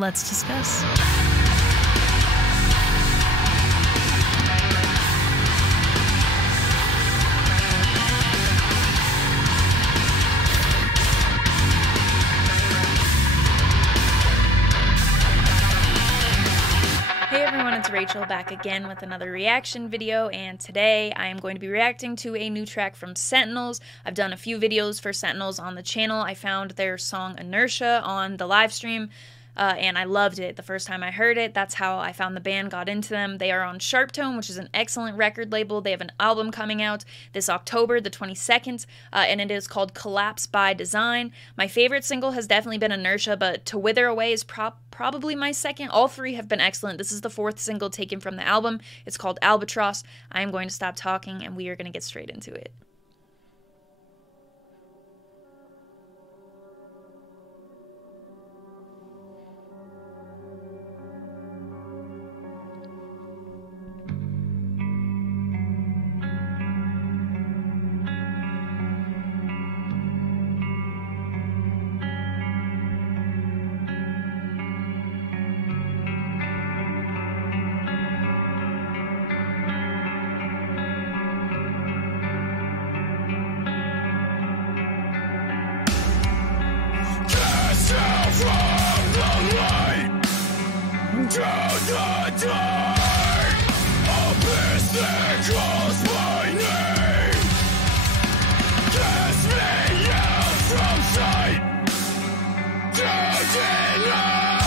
Let's discuss. Hey everyone, it's Rachel back again with another reaction video, and today I am going to be reacting to a new track from Sentinels. I've done a few videos for Sentinels on the channel. I found their song Inertia on the live stream, and I loved it the first time I heard it. That's how I found the band, got into them. They are on SharpTone, which is an excellent record label. They have an album coming out this October, the 22nd, and it is called Collapse by Design. My favorite single has definitely been Inertia, but To Wither Away is probably my second. All three have been excellent. This is the fourth single taken from the album. It's called Albatross. I am going to stop talking, and we are going to get straight into it. From the light to the dark, abyss that calls my name. Cast me out from sight to deny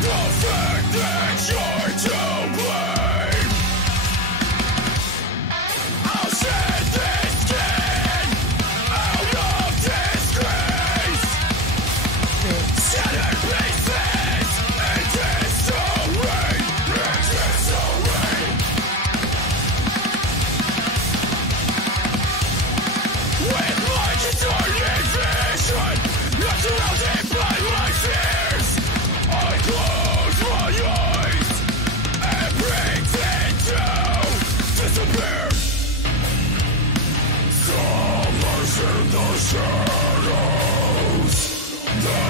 the fact that you're to blame. I'll shed this skin out of disgrace. Shattered pieces and disarray, disarray. With my distorted vision, not surrounded by my fears, I close my eyes and pretend to disappear. Summers in the shadows, the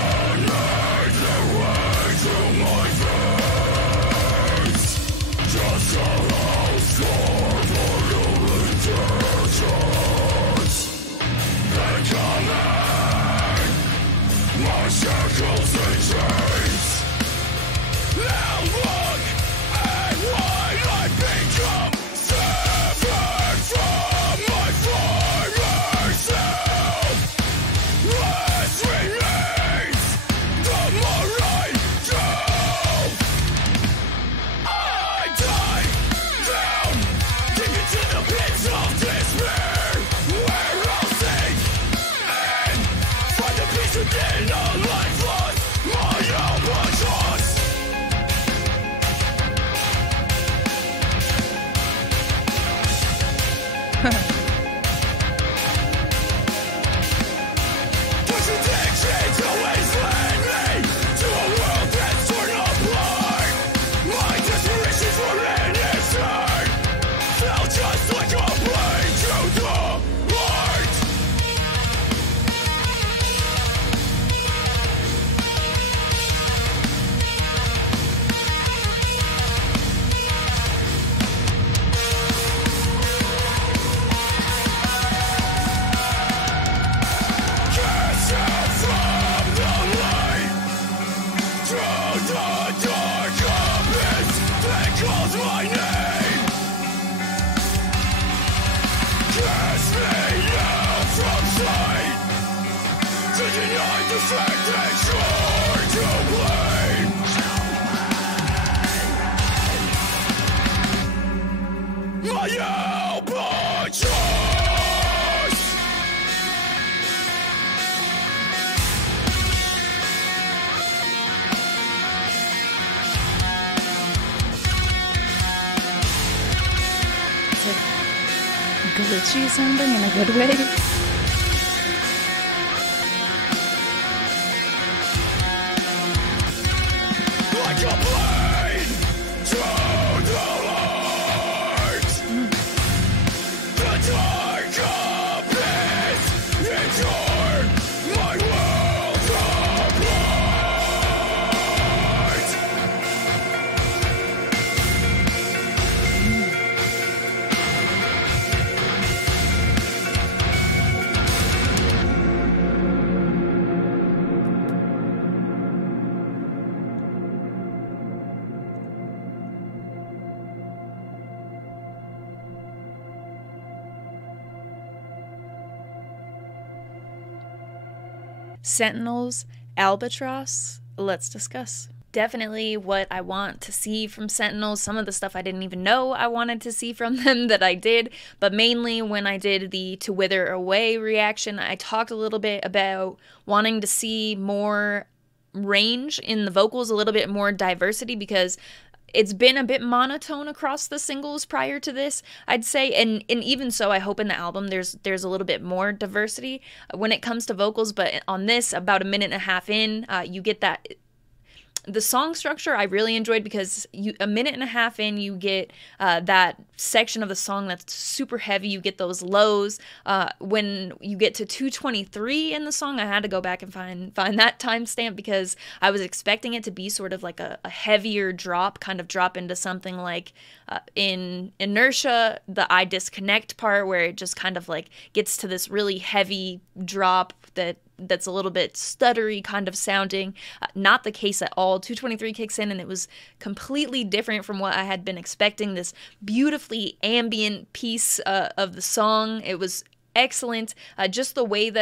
night that way through my veins just allows for your intentions. They're coming, my shackles and chains. Now look at what I've become, severed from my former self. Less remains, the more I do. I dive down deep into the pits of despair, where I'll sink and find the peace within a life lost, my albatross. Contradictions always led me to a world that's torn apart. My desperation for innocence fell just like a blade to the heart. Cast out from the light to the dark abyss that calls my name. Cast me out from sight to deny the fact that you're to blame. My albatross. Glitchy sounding in a good way. Like a blade to the heart. The dark abyss in your my world apart. Sentinels, Albatross, let's discuss. Definitely what I want to see from Sentinels. Some of the stuff I didn't even know I wanted to see from them that I did, but mainly when I did the To Wither Away reaction, I talked a little bit about wanting to see more range in the vocals, a little bit more diversity, because it's been a bit monotone across the singles prior to this, I'd say, and even so, I hope in the album there's a little bit more diversity when it comes to vocals, but on this, about a minute and a half in, you get that. The song structure I really enjoyed, because a minute and a half in, you get that section of the song that's super heavy. You get those lows. When you get to 2:23 in the song, I had to go back and find that timestamp, because I was expecting it to be sort of like a heavier drop, kind of drop into something like in Inertia, the I Disconnect part, where it just kind of like gets to this really heavy drop that's a little bit stuttery kind of sounding. Not the case at all. 2:23 kicks in and it was completely different from what I had been expecting. This beautifully ambient piece of the song. It was excellent. Just the way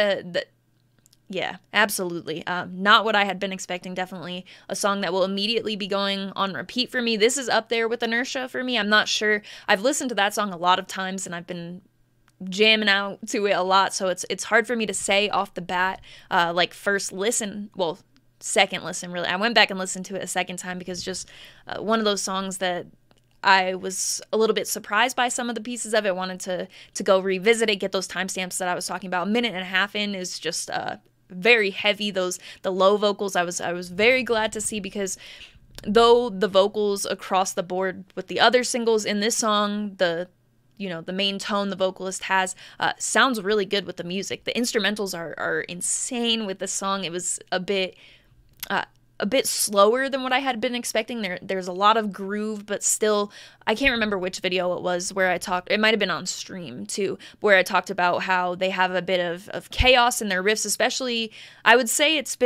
yeah, absolutely. Not what I had been expecting. Definitely a song that will immediately be going on repeat for me. This is up there with Inertia for me. I'm not sure. I've listened to that song a lot of times and I've been jamming out to it a lot, so it's hard for me to say off the bat, like first listen, well, second listen really. I went back and listened to it a second time, because just one of those songs that I was a little bit surprised by some of the pieces of it. Wanted to go revisit it, get those timestamps that I was talking about. A minute and a half in is just very heavy. The low vocals I was very glad to see, because though the vocals across the board with the other singles, in this song, the main tone the vocalist has sounds really good with the music. The instrumentals are insane with the song. It was a bit slower than what I had been expecting. There's a lot of groove, but still, I can't remember which video it was where I talked, it might have been on stream too, where I talked about how they have a bit of chaos in their riffs, especially, I would say it's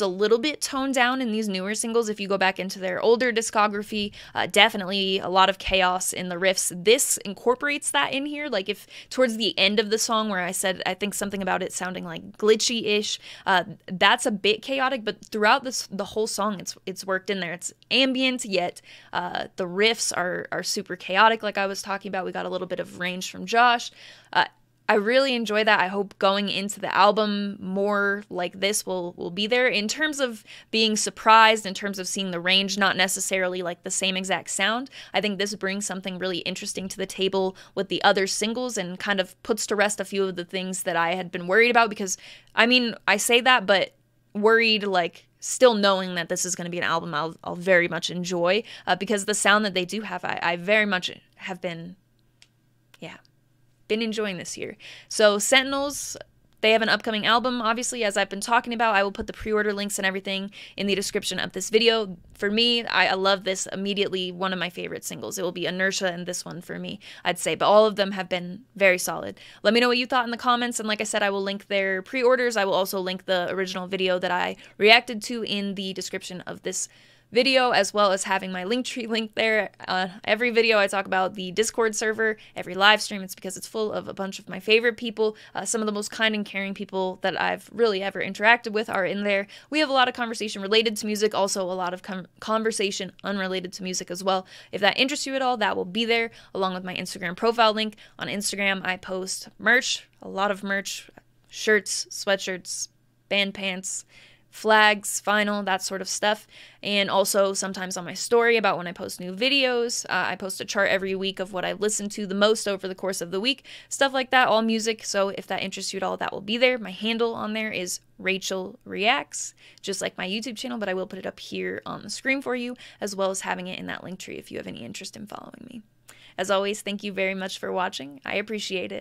a little bit toned down in these newer singles. If you go back into their older discography, definitely a lot of chaos in the riffs. This incorporates that in here, like if towards the end of the song where I said, I think something about it sounding like glitchy-ish, that's a bit chaotic, but throughout the whole song, it's worked in there. It's ambient, yet the riffs are super chaotic, like I was talking about. We got a little bit of range from Josh. I really enjoy that. I hope going into the album more like this will be there. In terms of being surprised, in terms of seeing the range, not necessarily like the same exact sound, I think this brings something really interesting to the table with the other singles and kind of puts to rest a few of the things that I had been worried about, because, I mean, I say that, but worried like still knowing that this is going to be an album I'll very much enjoy, because the sound that they do have, I very much have been enjoying this year. So Sentinels, they have an upcoming album, obviously, as I've been talking about. I will put the pre-order links and everything in the description of this video. For me, I love this immediately. One of my favorite singles. It will be Inertia and this one for me, I'd say. But all of them have been very solid. Let me know what you thought in the comments. And like I said, I will link their pre-orders. I will also link the original video that I reacted to in the description of this video, as well as having my Linktree link there. Every video I talk about the Discord server, every live stream, it's because it's full of a bunch of my favorite people. Some of the most kind and caring people that I've really ever interacted with are in there. We have a lot of conversation related to music, also a lot of conversation unrelated to music as well. If that interests you at all, that will be there, along with my Instagram profile link. On Instagram, I post merch, a lot of merch, shirts, sweatshirts, band pants, flags, vinyl, that sort of stuff. And also sometimes on my story about when I post new videos. I post a chart every week of what I listened to the most over the course of the week, stuff like that, all music. So if that interests you at all, that will be there. My handle on there is Rachel Reacts, just like my YouTube channel, but I will put it up here on the screen for you, as well as having it in that link tree if you have any interest in following me. As always, thank you very much for watching. I appreciate it.